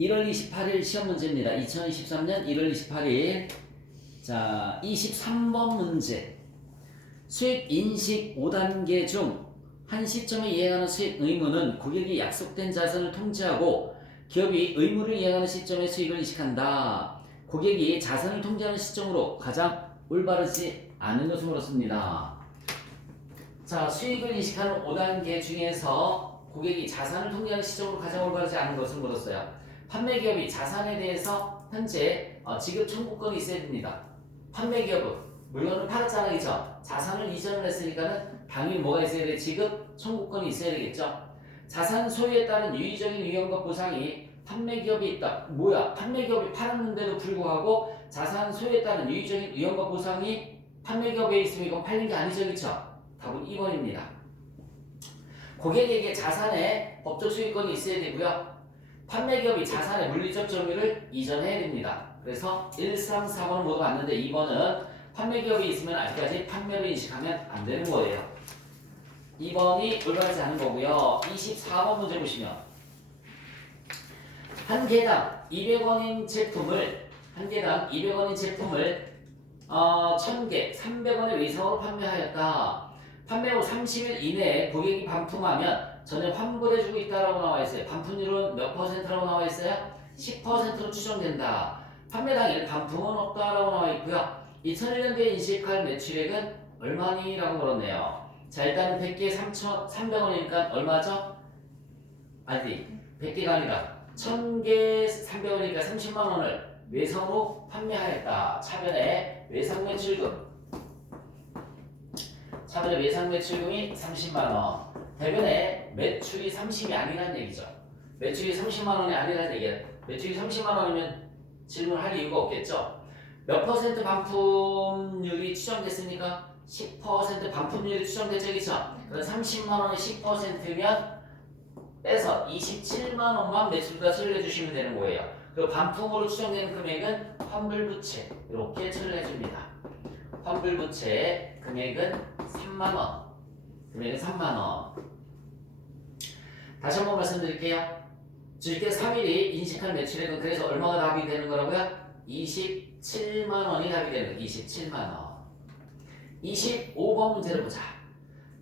1월 28일 시험 문제입니다. 2023년 1월 28일. 자, 23번 문제. 수익 인식 5단계 중 한 시점에 이행하는 수익 의무는 고객이 약속된 자산을 통제하고 기업이 의무를 이행하는 시점에 수익을 인식한다. 고객이 자산을 통제하는 시점으로 가장 올바르지 않은 것을 물었습니다. 자, 수익을 인식하는 5단계 중에서 고객이 자산을 통제하는 시점으로 가장 올바르지 않은 것을 물었어요. 판매 기업이 자산에 대해서 현재 지급 청구권이 있어야 됩니다. 판매 기업은 물건을 팔았잖아요, 그죠? 자산을 이전을 했으니까는 당연히 뭐가 있어야 돼? 지급 청구권이 있어야 되겠죠. 자산 소유에 따른 유의적인 위험과 보상이 판매 기업이 있다. 뭐야? 판매 기업이 팔았는데도 불구하고 자산 소유에 따른 유의적인 위험과 보상이 판매 기업에 있으면 이건 팔린 게 아니죠, 그죠? 답은 2번입니다. 고객에게 자산의 법적 소유권이 있어야 되고요. 판매 기업이 자산의 물리적 점유를 이전해야 됩니다. 그래서 1, 3, 4번은 모두 맞는데 2번은 판매 기업이 있으면 아직까지 판매를 인식하면 안 되는 거예요. 2번이 올바르지 않은 거고요. 24번 문제 보시면 한 개당 200원인 제품을 1000개 300원의 외상으로 판매하였다. 판매 후 30일 이내에 고객이 반품하면 전에 환불해주고 있다라고 나와 있어요. 반품률은 몇 %라고 나와 있어요? 10%로 추정된다. 판매 당일 반품은 없다라고 나와 있고요. 2001년도에 인식할 매출액은 얼마니? 라고 물었네요. 자, 일단은 100개에 3,300원이니까 얼마죠? 아니, 100개가 아니라 1000개 300원이니까 30만원을 외상으로 판매하였다. 차변에 외상 매출금. 차변에 외상 매출금이 30만원. 대변에 매출이 30이 아니라는 얘기죠. 매출이 30만원이 아니라는 얘기야. 매출이 30만원이면 질문할 이유가 없겠죠. 몇 퍼센트 반품률이 추정됐습니까? 10% 반품률이 추정됐죠, 그쵸? 그럼 30만원의 10%면 빼서 27만원만 매출가 처리를 해주시면 되는 거예요. 그리고 반품으로 추정되는 금액은 환불부채 이렇게 처리를 해줍니다. 환불부채 금액은 3만원. 금액은 3만원. 다시 한번 말씀드릴게요. 주식회 3일이 인식할 매출액은 그래서 얼마가 답이 되는 거라고요? 27만원이 답이 되는 거예요. 27만원. 25번 문제를 보자.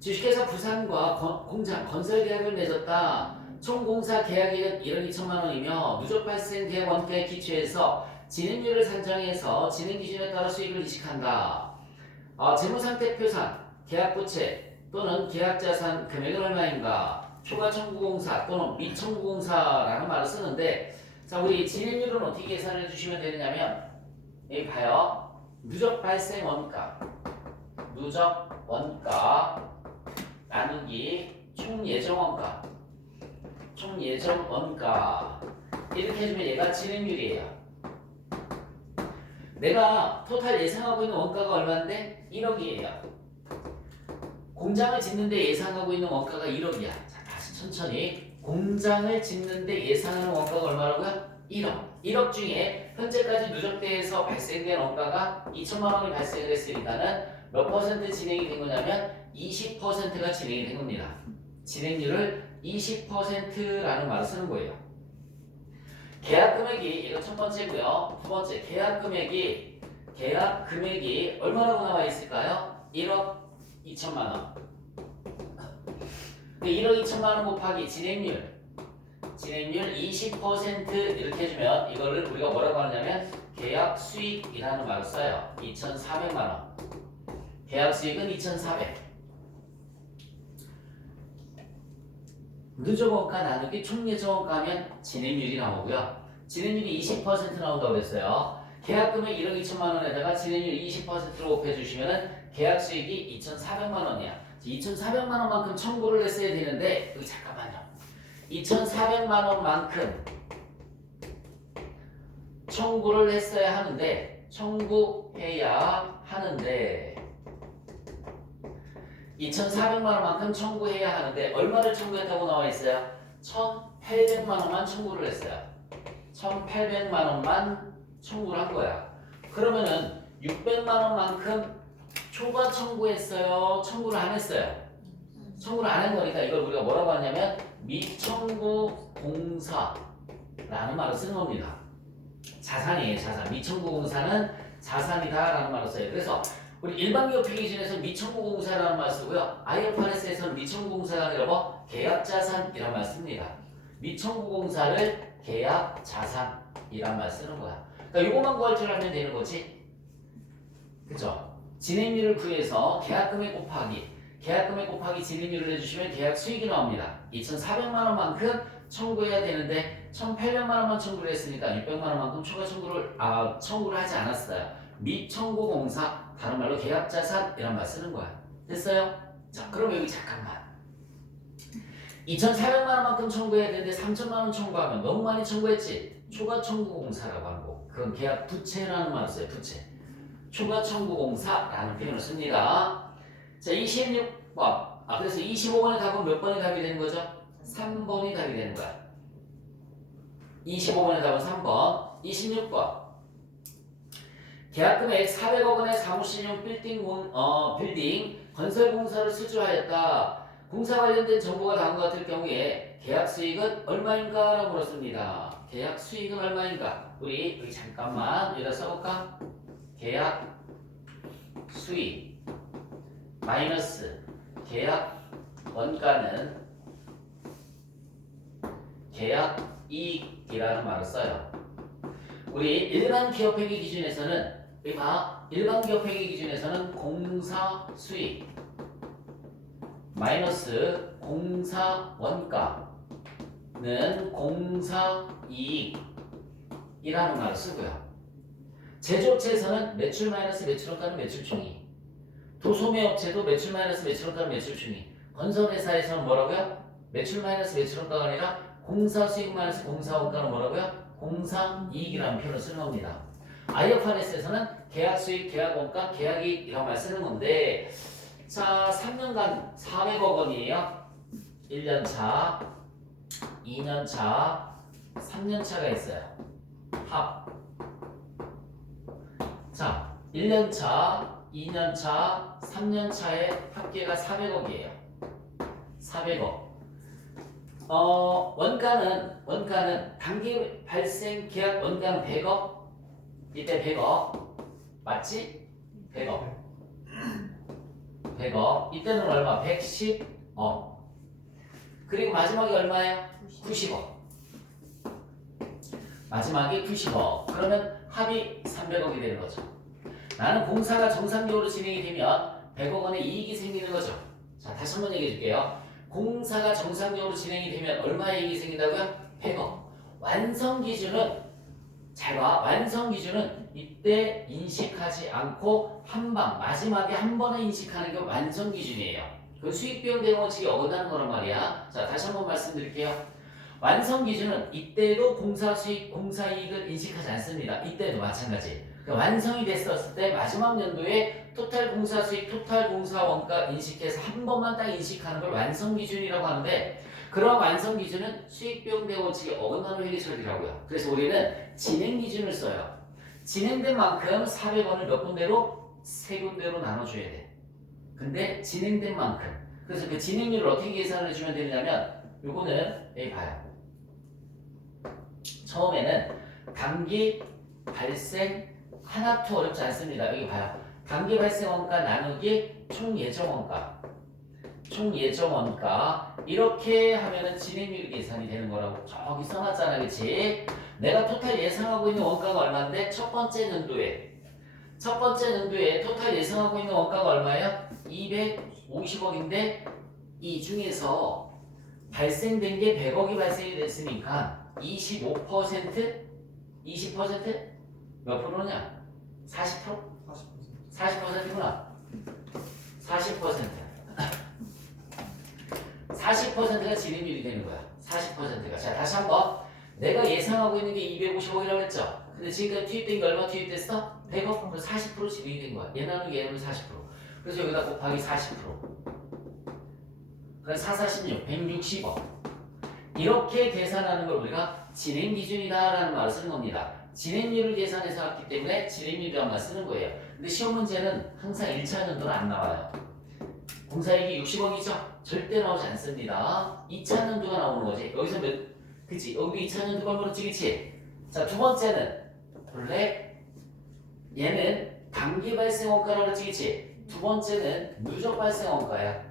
주식회사 부산과 공장 건설 계약을 맺었다. 총 공사 계약액은 1억 2천만 원이며 누적 발생 계약 원가에 기초해서 진행률을 산정해서 진행 기준에 따라 수익을 인식한다. 재무상태표상, 계약부채 또는 계약자산 금액은 얼마인가? 초과 청구공사 또는 미청구공사라는 말을 쓰는데, 자, 우리 진행률은 어떻게 계산을 해주시면 되느냐면, 여기 봐요. 누적 발생 원가 나누기 총 예정 원가 이렇게 해주면 얘가 진행률이에요. 내가 토탈 예상하고 있는 원가가 얼마인데? 1억이에요. 공장을 짓는데 예상하고 있는 원가가 1억이야. 자, 다시 천천히. 공장을 짓는데 예상하는 원가가 얼마라고요? 1억. 1억 중에 현재까지 누적대에서 발생된 원가가 2천만 원이 발생을 했으니까는 몇 퍼센트 진행이 된 거냐면 20%가 진행이 된 겁니다. 진행률을 20%라는 말을 쓰는 거예요. 계약 금액이 이거 첫 번째고요. 두 번째 계약 금액이 얼마라고 나와 있을까요? 1억 2천만 원. 1억 2천만 원 곱하기 진행률 20% 이렇게 해주면 이거를 우리가 뭐라고 하냐면 계약 수익이라는 말을 써요. 2,400만 원. 계약 수익은 2,400. 누적 원가 나누기 총 예정 원가 하면 진행률이 나오고요. 진행률이 20% 나온다고 그랬어요. 계약 금액 1억 2천만 원에다가 진행률 20%로 곱해주시면은 계약 수익이 2,400만 원이야. 2,400만 원만큼 청구를 했어야 되는데, 여기 잠깐만요. 2,400만 원만큼 청구를 했어야 하는데, 청구해야 하는데 2,400만 원만큼 청구해야 하는데 얼마를 청구했다고 나와 있어요? 1,800만 원만 청구를 했어요. 1,800만 원만 청구를 한 거야. 그러면은 600만 원만큼 초과 청구했어요? 청구를 안 했어요? 청구를 안 한 거니까 이걸 우리가 뭐라고 하냐면 미청구 공사 라는 말을 쓰는 겁니다. 자산이에요, 자산. 미청구공사는 자산이다 라는 말을 써요. 그래서 우리 일반기업 회계기준에서는 미청구공사라는 말을 쓰고요. IFRS에서는 미청구공사가 아니라 뭐 계약자산이란 말을 씁니다. 미청구공사를 계약자산이란 말을 쓰는 거야. 그러니까 이것만 구할 줄 알면 되는 거지. 그쵸? 진행률을 구해서 계약금액 곱하기 진행률을 해주시면 계약 수익이 나옵니다. 2,400만 원만큼 청구해야 되는데 1,800만 원만 청구를 했으니까 600만 원만큼 추가 청구를 하지 않았어요. 미청구공사, 다른 말로 계약자산 이란 말 쓰는 거야. 됐어요? 자, 그럼 여기 잠깐만. 2,400만 원만큼 청구해야 되는데 3,000만 원 청구하면 너무 많이 청구했지? 추가 청구공사라고 하고, 그건 계약 부채라는 말을 써요. 부채. 추가 청구공사라는 표현을 씁니다. 자, 26번. 그래서 25번의 답은 몇 번이 답이 되는 거죠? 3번이 답이 되는 거야. 25번의 답은 3번. 26번. 계약금액 400억 원의 사무실용 빌딩 건설 공사를 수주하였다. 공사 관련된 정보가 다음과 같을 경우에 계약 수익은 얼마인가? 라고 물었습니다. 계약 수익은 얼마인가? 우리 여기 잠깐만 여기다 써볼까? 계약 수익 마이너스 계약 원가는 계약 이익이라는 말을 써요. 우리 일반 기업 회계 기준에서는 일반 기업 회계 기준에서는 공사 수익 마이너스 공사 원가는 공사 이익이라는 말을 쓰고요. 제조업체에서는 매출 마이너스 매출 원가는 매출 총이, 도소매업체도 매출 마이너스 매출 원가는 매출 총이, 건설회사에서는 뭐라고요? 매출 마이너스 매출 원가가 아니라 공사 수익 마이너스 공사 원가는 뭐라고요? 공사 이익이라는 표현을 쓰는 겁니다. IFRS에서는 계약 수익, 계약 원가, 계약 이익 이런 말 쓰는 건데, 자, 3년간 400억 원이에요. 1년차, 2년차, 3년차가 있어요. 합. 자, 1년차, 2년차, 3년차의 합계가 400억이에요. 400억. 원가는 단기 발생 계약 원가는 100억. 이때 100억. 맞지? 100억. 100억. 이때는 얼마? 110억. 그리고 마지막이 얼마예요? 90억. 마지막이 90억. 그러면 합이 300억이 되는 거죠. 나는 공사가 정상적으로 진행이 되면 100억 원의 이익이 생기는 거죠. 자, 다시 한번 얘기해 줄게요. 공사가 정상적으로 진행이 되면 얼마의 이익이 생긴다고요? 100억. 완성 기준은, 잘 봐. 완성 기준은 이때 인식하지 않고 마지막에 한 번에 인식하는 게 완성 기준이에요. 그 수익비용 대응원칙이 어긋나는 거란 말이야. 자, 다시 한번 말씀드릴게요. 완성 기준은 이때도 공사 수익, 공사 이익을 인식하지 않습니다. 이때도 마찬가지. 완성이 됐었을 때 마지막 연도에 토탈 공사 수익, 토탈 공사 원가 인식해서 한 번만 딱 인식하는 걸 완성 기준이라고 하는데, 그런 완성 기준은 수익비용 대응원칙이 어긋나는 회계 처리라고요. 그래서 우리는 진행 기준을 써요. 진행된 만큼 400원을 몇 군데로? 3군데로 나눠줘야 돼. 근데 진행된 만큼. 그래서 그 진행률을 어떻게 계산을 해주면 되느냐면, 요거는 여기 봐요. 처음에는 단기 발생 하나도 어렵지 않습니다. 여기 봐요. 단기 발생 원가 나누기 총 예정 원가. 총 예정 원가. 이렇게 하면은 진행률이 계산이 되는 거라고 저기 써놨잖아. 그치? 내가 토탈 예상하고 있는 원가가 얼마인데? 첫 번째 연도에 토탈 예상하고 있는 원가가 얼마예요? 250억인데 이 중에서 발생된 게 100억이 발생이 됐으니까 25%? 20%? 몇 프로냐? 40%? 40%구나. 40%. 40%가 진행률이 되는 거야. 40%가. 자, 다시 한번. 내가 예상하고 있는 게 250억이라고 했죠? 근데 지금까지 투입된 게 얼마 투입됐어? 100억? 그럼 40% 진행이 된 거야. 얘 나누기 얘 나누기 40%. 그래서 여기다 곱하기 40%. 그럼 4, 46, 160억. 이렇게 계산하는 걸 우리가 진행 기준이다라는 말을 쓰는 겁니다. 진행률을 계산해서 왔기 때문에 진행률이라는 말 쓰는 거예요. 근데 시험 문제는 항상 1차 연도는 안 나와요. 공사이익이 60억이죠? 절대 나오지 않습니다. 2차 연도가 나오는 거지. 여기서 그치? 여기도 2차전지 걸 물었지, 그치? 자, 두 번째는 원래 얘는 단기 발생 원가라고 그랬지, 그치? 두 번째는 누적 발생 원가야.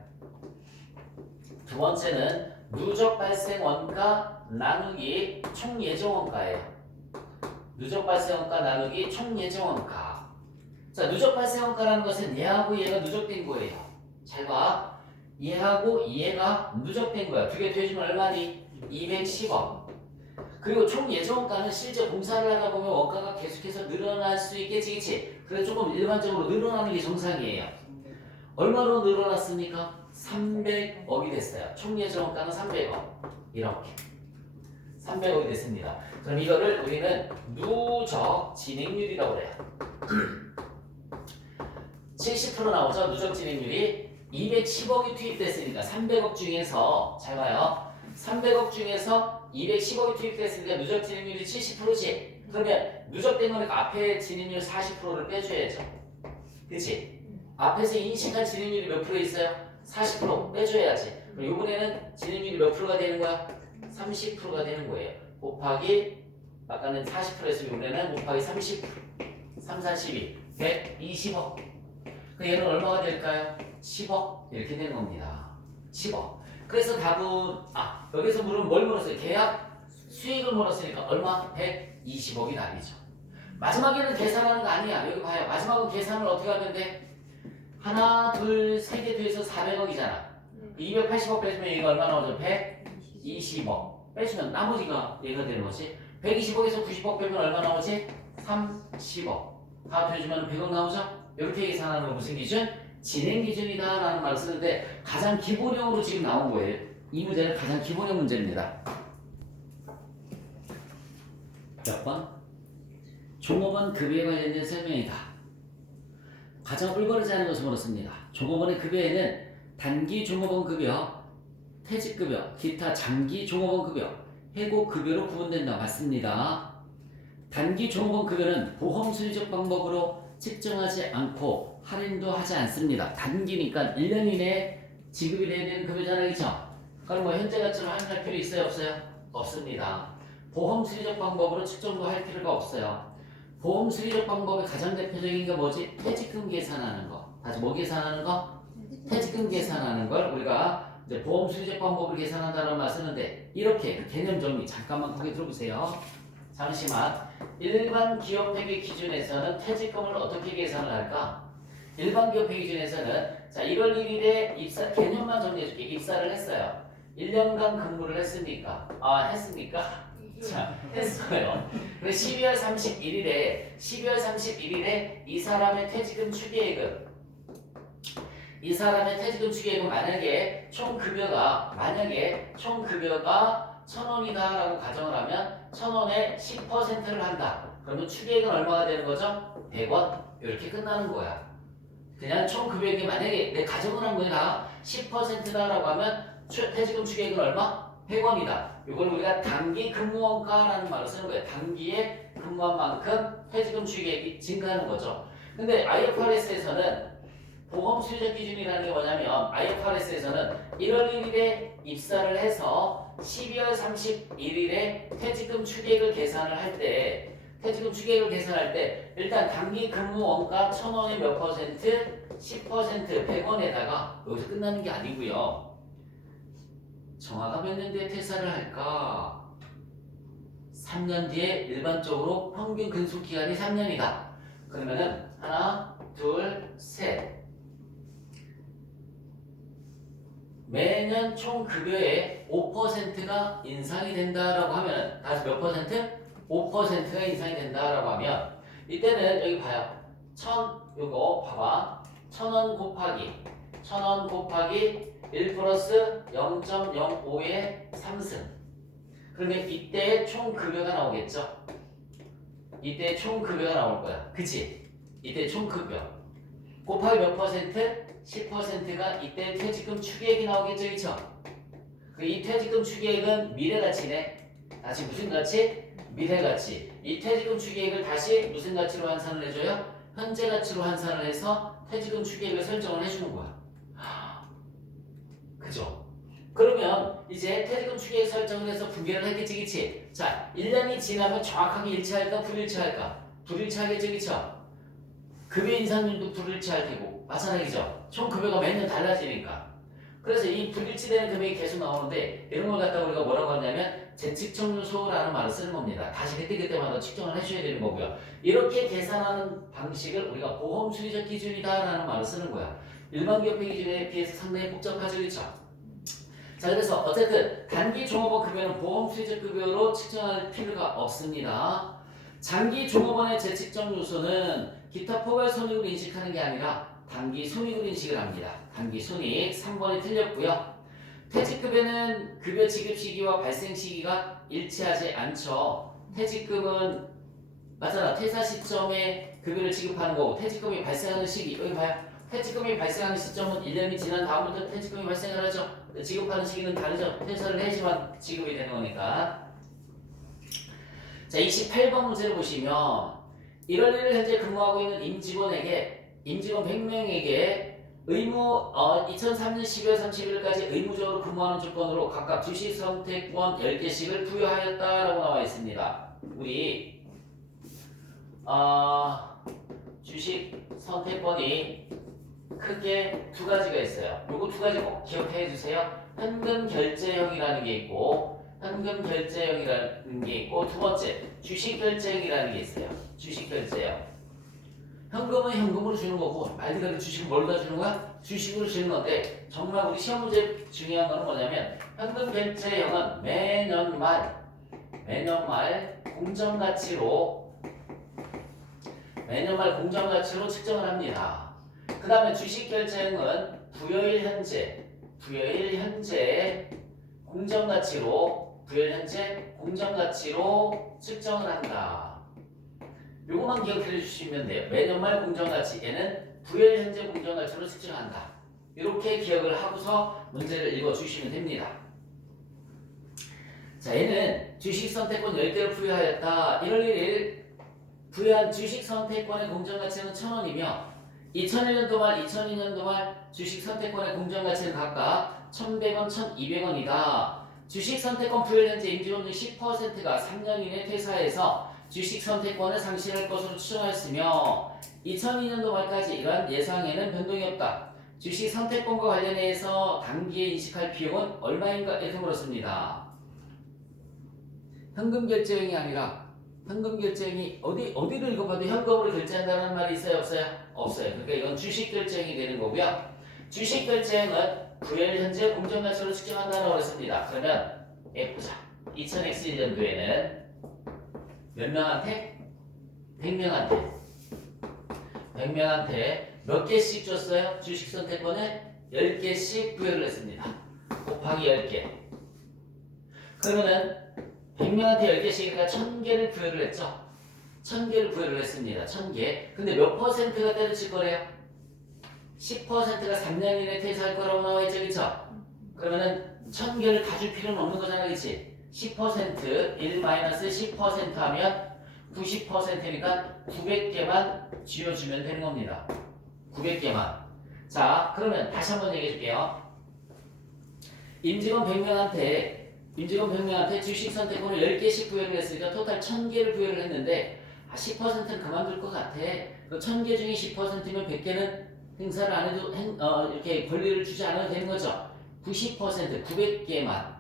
두 번째는 누적 발생 원가 나누기 총 예정 원가예요. 누적 발생 원가 나누기 총 예정 원가. 자, 누적 발생 원가라는 것은 얘하고 얘가 누적된 거예요. 잘 봐. 얘하고 얘가 누적된 거야. 두 개 더해주면 얼마니? 210억. 그리고 총 예정 원가는 실제 공사를 하다 보면 원가가 계속해서 늘어날 수 있겠지, 그치? 그래서 조금 일반적으로 늘어나는 게 정상이에요. 얼마로 늘어났습니까? 300억이 됐어요. 총 예정 원가는 300억. 이렇게. 300억이 됐습니다. 그럼 이거를 우리는 누적 진행률이라고 그래요. 70% 나오죠? 누적 진행률이 210억이 투입됐으니까 300억 중에서 잘 봐요. 300억 중에서 210억이 투입됐으니까 누적 진행률이 70%지. 그러면 누적된 거니까 앞에 진행률 40%를 빼줘야죠. 그치? 앞에서 인식한 진행률이 몇 프로 있어요? 40% 빼줘야지. 그럼 이번에는 진행률이 몇 프로가 되는 거야? 30%가 되는 거예요. 곱하기 아까는 40%였으면 이번에는 곱하기 30%. 3, 4, 12. 120억. 그 얘는 얼마가 될까요? 10억. 이렇게 되는 겁니다. 10억. 그래서 답은 여기서 물으면 뭘 물었어요? 계약 수익을 물었으니까 얼마? 120억이 답이죠. 마지막에는 계산하는 거 아니야. 여기 봐요. 마지막은 계산을 어떻게 하면 돼? 하나, 둘, 세 개 더해서 400억이잖아. 280억 빼주면 얘가 얼마 나오죠? 120억. 빼주면 나머지가 얘가 되는 거지. 120억에서 90억 빼면 얼마 나오지? 30억. 다 더해주면 100억 나오죠? 이렇게 계산하는 거 무슨 기준? 진행 기준이다 라는 말을 쓰는데 가장 기본형으로 지금 나온 거예요. 이 문제는 가장 기본형 문제입니다. 몇 번? 종업원 급여에 관련된 설명이다. 가장 올바르지 않은 것을 물었습니다. 종업원의 급여에는 단기 종업원 급여, 퇴직급여, 기타 장기 종업원 급여, 해고 급여로 구분된다. 맞습니다. 단기 종업원 급여는 보험 수리적 방법으로 측정하지 않고 할인도 하지 않습니다. 단기니까 1년 이내에 지급이 돼야 되는 급여잖아요. 그렇죠? 그럼 뭐 현재 가치로 할인할 필요 있어요? 없어요? 없습니다. 보험 수리적 방법으로 측정도 할 필요가 없어요. 보험 수리적 방법의 가장 대표적인 게 뭐지? 퇴직금 계산하는 거. 다시 뭐 계산하는 거? 퇴직금 계산하는 걸 우리가 이제 보험 수리적 방법을 계산한다는 말 쓰는데 이렇게 그 개념 정리 잠깐만 거기 들어보세요. 잠시만. 일반 기업회계 기준에서는 퇴직금을 어떻게 계산을 할까? 일반 기업회계 기준에서는 자 1월 1일에 입사 개념만 정리해줄게. 입사를 했어요. 1년간 근무를 했습니까? 했습니까? 자, 했어요. 12월 31일에 이 사람의 퇴직금 추계액은 만약에 총 급여가 1,000원이다 라고 가정을 하면 1,000원에 10%를 한다. 그러면 추계액은 얼마가 되는 거죠? 100원. 이렇게 끝나는 거야. 그냥 총 급여액이 만약에 내 가정을 한 거야 10%다 라고 하면 퇴직금 추계액은 얼마? 100원이다. 이걸 우리가 단기 근무원가라는 말을 쓰는 거예요. 단기에 근무한 만큼 퇴직금 추계액이 증가하는 거죠. 근데 IFRS에서는 보험 수리적 기준이라는 게 뭐냐면 IFRS에서는 1월 1일에 입사를 해서 12월 31일에 퇴직금 추계액을 계산을 할 때 일단 단기 근무 원가 1,000원에 몇 퍼센트? 10% 100원에다가 여기서 끝나는 게 아니고요. 정화가 몇 년 뒤에 퇴사를 할까? 3년 뒤에 일반적으로 평균 근속 기간이 3년이다. 그러면은 하나, 둘, 셋. 매년 총 급여의 5%가 인상이 된다라고 하면 다시 몇 퍼센트? 5%가 인상이 된다라고 하면 이때는 여기 봐요. 요거 봐봐. 1,000원 곱하기 1 플러스 0.05의 3승. 그러면 이때 총 급여가 나오겠죠? 이때 총 급여가 나올 거야. 그치? 이때 총 급여. 곱하기 몇 퍼센트? 10%가 이때 퇴직금 추계액이 나오겠죠? 그쵸? 이 퇴직금 추계액은 미래가치네. 다시 무슨 가치? 미래가치. 이 퇴직금 추계액을 다시 무슨 가치로 환산을 해줘요? 현재 가치로 환산을 해서 퇴직금 추계액을 설정을 해주는 거야. 그죠? 그러면 이제 퇴직금 추계액 설정을 해서 분배를 했겠지, 그치? 자, 1년이 지나면 정확하게 일치할까, 불일치할까? 불일치하겠지, 그쵸? 급여 인상률도 불일치할 테고, 마찬가지죠? 총 급여가 매년 달라지니까. 그래서 이 불일치되는 금액이 계속 나오는데, 이런 걸 갖다가 우리가 뭐라고 하냐면, 재측정 요소라는 말을 쓰는 겁니다. 다시 그때그때마다 측정을 해줘야 되는 거고요. 이렇게 계산하는 방식을 우리가 보험 수리적 기준이다라는 말을 쓰는 거야. 일반 기업회 기준에 비해서 상당히 복잡하죠, 그렇죠? 자, 그래서 어쨌든 단기 종업원 급여는 보험 수리적 급여로 측정할 필요가 없습니다. 장기 종업원의 재측정 요소는 기타 포괄 손익으로 인식하는 게 아니라 단기 손익으로 인식을 합니다. 단기 손익 3번이 틀렸고요. 퇴직급여는 급여 지급 시기와 발생 시기가 일치하지 않죠. 퇴직금은 맞잖아. 퇴사 시점에 급여를 지급하는 거고 퇴직금이 발생하는 시기 여기 봐요. 퇴직금이 발생하는 시점은 1년이 지난 다음부터 퇴직금이 발생을 하죠. 지급하는 시기는 다르죠. 퇴사를 해야지만 지급이 되는 거니까. 자, 28번 문제를 보시면 1월 1일 현재 근무하고 있는 임직원 100명에게 2003년 12월 31일까지 의무적으로 근무하는 조건으로 각각 주식 선택권 10개씩을 부여하였다라고 나와 있습니다. 우리 주식 선택권이 크게 두 가지가 있어요. 요거 두 가지 꼭 기억해 주세요. 현금 결제형이라는 게 있고 두 번째 주식 결제형이라는 게 있어요. 주식 결제형. 현금은 현금으로 주는 거고 말 그대로 주식은 뭘 다 주는 거야? 주식으로 주는 건데 정말 우리 시험 문제 중요한 거는 뭐냐면 현금 결제형은 매년 말 공정가치로 측정을 합니다. 그 다음에 주식 결제형은 부여일 현재 공정가치로 측정을 한다. 요것만 기억해 주시면 돼요. 매년 말 공정가치에는 부여일 현재 공정가치로 측정한다. 이렇게 기억을 하고서 문제를 읽어주시면 됩니다. 자, 얘는 주식 선택권 10개를 부여하였다. 1월 1일 부여한 주식 선택권의 공정가치는 1,000원이며 2001년도 말 2002년도 말 주식 선택권의 공정가치는 각각 1,100원, 1,200원이다. 주식 선택권 부여일 현재 임직원 중 10%가 3년 이내 퇴사해서 주식 선택권을 상실할 것으로 추정하였으며 2002년도 말까지 이러한 예상에는 변동이 없다. 주식 선택권과 관련해서 단기에 인식할 비용은 얼마인가 이렇게 물었습니다. 현금 결제형이 아니라 현금 결제형이 어디를 읽어봐도 현금으로 결제한다는 말이 있어요, 없어요? 없어요. 그러니까 이건 주식 결제형이 되는 거고요. 주식 결제형은 부여일 현재 공정가치로 측정한다고 했습니다. 그러면 보자. 2000X1년도에는 몇 명한테? 100명한테 몇 개씩 줬어요? 주식 선택권을 10개씩 부여를 했습니다. 곱하기 10개. 그러면은 100명한테 10개씩이니까 1000개를 부여를 했죠? 1000개를 부여를 했습니다. 1000개. 근데 몇 퍼센트가 때려칠 거래요? 10%가 3년 이내 퇴사할 거라고 나와 있죠, 그쵸? 그러면은 1000개를 다 줄 필요는 없는 거잖아, 그치? 10% 1-10% 하면 90%니까 900개만 쥐어주면 되는 겁니다. 900개만. 자, 그러면 다시 한번 얘기해 줄게요. 임직원 100명한테 주식 선택권을 10개씩 부여를 했으니까 토탈 1000개를 부여를 했는데 10%는 그만둘 것 같아. 그 1000개 중에 10%면 100개는 행사를 안 해도 이렇게 권리를 주지 않아도 되는 거죠. 90% 900개만.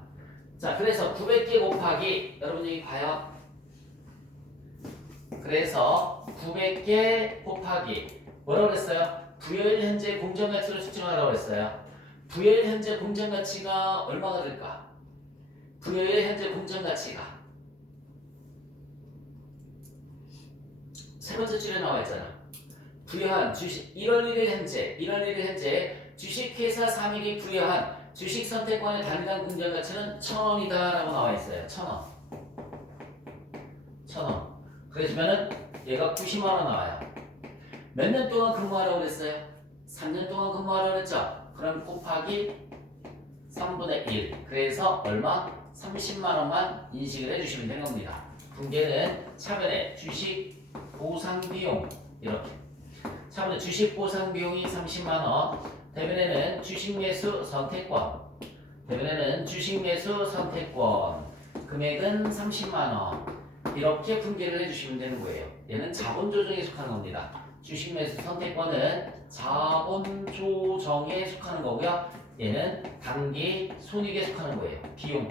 자, 그래서 900개 곱하기 여러분 여기 봐요. 그래서 900개 곱하기 뭐라고 그랬어요? 부여일 현재 공정가치로 측정하라고 했어요. 부여일 현재 공정가치가 얼마가 될까? 부여일 현재 공정가치가 세 번째 줄에 나와 있잖아. 부여한 주식 1월 1일 현재 주식회사 3일이 부여한 주식 선택권의 단위당 공정가치는 1,000원이다 라고 나와 있어요. 1,000원. 그래주면은 얘가 90만 원 나와요. 몇 년 동안 근무하라고 그랬어요? 3년 동안 근무하라고 그랬죠? 그럼 곱하기 3분의 1. 그래서 얼마? 30만 원만 인식을 해주시면 되는 겁니다. 분계는 차변에 주식 보상 비용 이렇게. 차변에 주식 보상 비용이 30만 원. 대변에는 주식 매수 선택권. 대변에는 주식 매수 선택권 금액은 30만 원 이렇게 분개를 해주시면 되는 거예요. 얘는 자본 조정에 속하는 겁니다. 주식 매수 선택권은 자본 조정에 속하는 거고요. 얘는 단기 손익에 속하는 거예요. 비용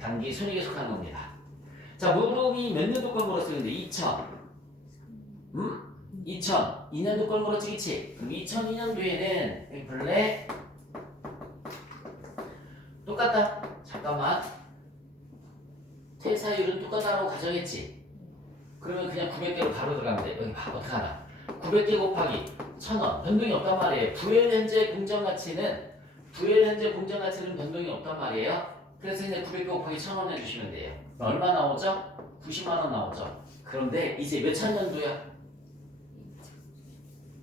단기 손익에 속하는 겁니다. 자, 물음이 몇 년도 걸 물었어요? 근데 2000 2년도 걸 물었지, 그치? 그럼 2002년도에는 블랙 똑같다. 잠깐만. 퇴사율은 똑같다고 가정했지. 그러면 그냥 900개로 바로 들어가면 돼. 여기 봐. 어떡하나. 900개 곱하기 1000원. 변동이 없단 말이에요. 부엘 현재 공정가치는 변동이 없단 말이에요. 그래서 이제 900개 곱하기 1000원 해주시면 돼요. 얼마 나오죠? 90만 원 나오죠. 그런데 이제 몇 천 년도야?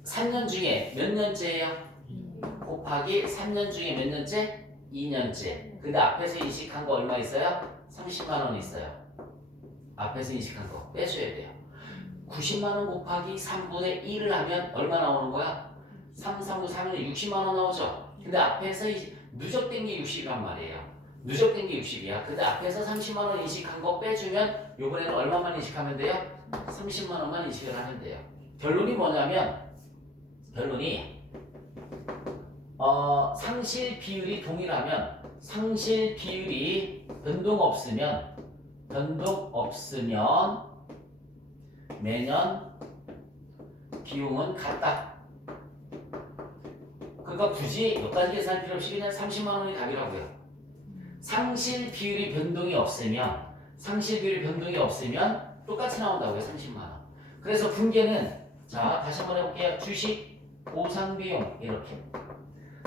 3년 중에 몇 년째예요? 곱하기 3년 중에 몇 년째? 2년째. 근데 앞에서 인식한 거 얼마 있어요? 30만 원 있어요. 앞에서 인식한 거 빼줘야 돼요. 90만 원 곱하기 3분의 1을 하면 얼마 나오는 거야? 3, 3, 9, 3은 60만 원 나오죠? 근데 앞에서 누적된 게 60이란 말이에요. 누적된 게 60이야. 근데 앞에서 30만 원 인식한 거 빼주면 요번에는 얼마만 인식하면 돼요? 30만 원만 인식을 하면 돼요. 결론이 뭐냐면 상실 비율이 동일하면 상실 비율이 변동 없으면 매년 비용은 같다. 그러니까 굳이 몇 가지 계산할 필요 없이 그냥 30만 원이 답이라고요. 상실 비율이 변동이 없으면 똑같이 나온다고요. 30만 원. 그래서 분개는 자 다시 한번 해볼게요. 주식 보상 비용 이렇게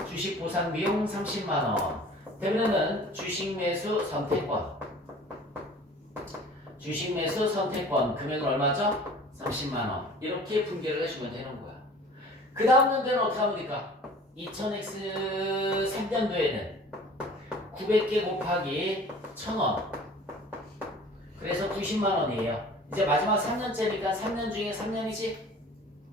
주식 보상 비용 30만 원. 대변에는 주식 매수 선택권 금액은 얼마죠? 30만 원. 이렇게 분개를 해주면 되는 거야. 그 다음 연도에는 어떻게 하면 될까? 2000X 3년도에는 900개 곱하기 1000원. 그래서 90만 원이에요. 이제 마지막 3년째니까 3년 중에 3년이지?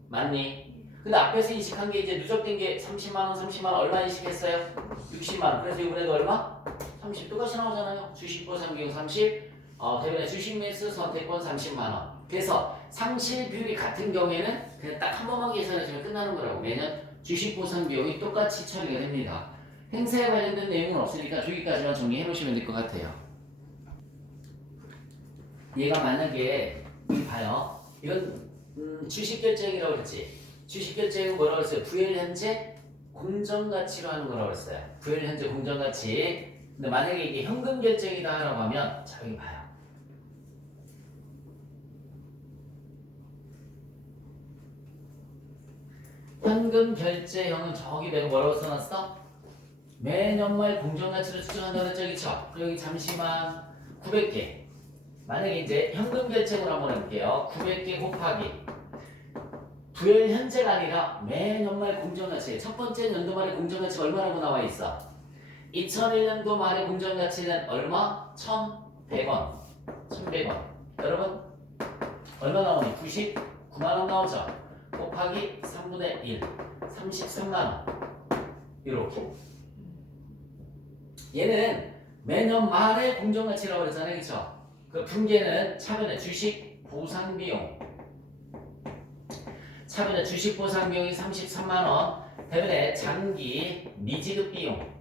맞니? 근데 앞에서 인식한 게 이제 누적된 게 30만 원 얼마 인식했어요? 60만 원. 그래서 이번에도 얼마? 30 똑같이 나오잖아요. 주식 보상 비용 30. 대변에 주식 매수 선택권 30만 원. 그래서 상실 비율이 같은 경우에는 그냥 딱 한 번만 계산해주면 끝나는 거라고. 매년 주식 보상 비용이 똑같이 처리가 됩니다. 행사에 관련된 내용은 없으니까 여기까지만 정리해 놓으시면 될 것 같아요. 얘가 만약에 봐요. 이건 주식 결제액이라고 그랬지. 주식 결제액은 뭐라고 그랬어요? 부엘 현재 공정가치로 하는 거라고 그랬어요. 부엘 현재 공정가치. 근데 만약에 이게 현금 결제액이다라고 하면 자 여기 봐요. 현금 결제형은 저기 내가 뭐라고 써놨어? 매년말 공정가치를 추정한다고 했죠, 그쵸? 여기 잠시만 900개. 만약에 이제 현금 결제액으로 한번 해볼게요. 900개 곱하기 부엘 현재가 아니라 매년말 공정가치. 첫 번째 연도 말의 공정가치가 얼마라고 나와 있어? 2001년도 말의 공정가치는 얼마? 1,100원. 1,100원. 여러분 얼마 나오니? 99만 원 나오죠? 곱하기 3분의 1. 33만 원. 이렇게. 얘는 매년 말의 공정가치라고 그랬잖아요. 그쵸? 그 분개는 차변의 주식 보상 비용. 차변의 주식 보상 비용이 33만 원. 대변의 장기 미지급 비용.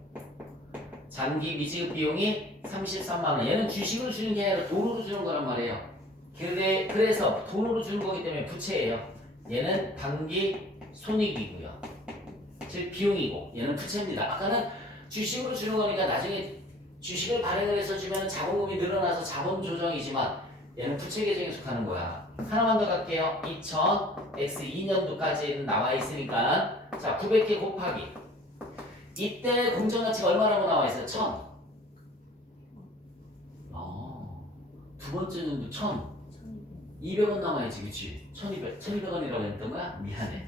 장기 미지급 비용이 33만 원. 얘는 주식으로 주는 게 아니라 돈으로 주는 거란 말이에요. 그래서 돈으로 주는 거기 때문에 부채예요. 얘는 단기 손익이고요. 즉 비용이고 얘는 부채입니다. 아까는 주식으로 주는 거니까 나중에 주식을 발행을 해서 주면 자본금이 늘어나서 자본 조정이지만 얘는 부채 계정에 속하는 거야. 하나만 더 갈게요. 2000X2년도까지는 나와 있으니까 자 900개 곱하기 이때 공정가치가 얼마라고 나와 있어요? 1000. 두 번째 년도 200원 남아야지, 그치? 1200원이라고 했던 거야? 미안해.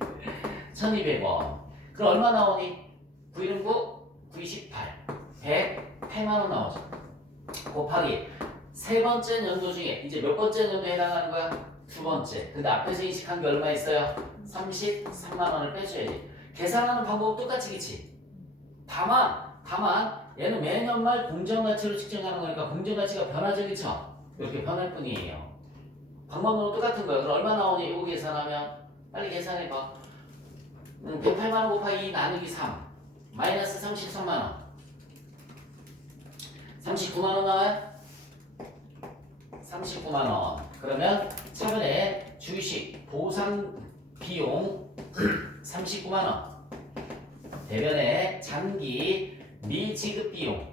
1200원. 그럼 얼마 나오니? 919, 98, 100, 8만원 나오죠. 곱하기 세 번째 연도 중에 이제 몇 번째 연도에 해당하는 거야? 두 번째. 근데 앞에서 인식한 게 얼마 있어요? 33만원을 빼줘야지. 계산하는 방법은 똑같이, 그치? 다만 다만 얘는 매년 말 공정가치로 측정하는 거니까 공정가치가 변화적이죠. 이렇게 변할 뿐이에요. 방법론은 똑같은 거예요. 그럼 얼마 나오니? 이거 계산하면 빨리 계산해봐. 108만 원 곱하기 2 나누기 3 마이너스 33만 원 39만 원 나와요? 39만 원. 그러면 차변에 주식 보상 비용 39만 원. 대변에 장기 미지급 비용.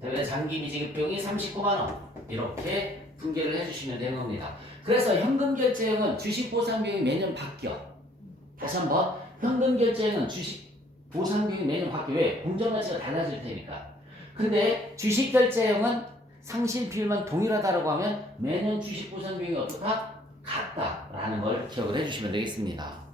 대변에 장기 미지급 비용이 39만 원. 이렇게 분개를 해주시면 되는 겁니다. 그래서 현금 결제형은 주식 보상 비용이 매년 바뀌어. 다시 한번 현금 결제형은 주식 보상 비용이 매년 바뀌어. 왜? 공정가치가 달라질 테니까. 근데 주식 결제형은 상실 비율만 동일하다고 하면 매년 주식 보상 비용이 어떻다? 같다라는 걸 기억을 해주시면 되겠습니다.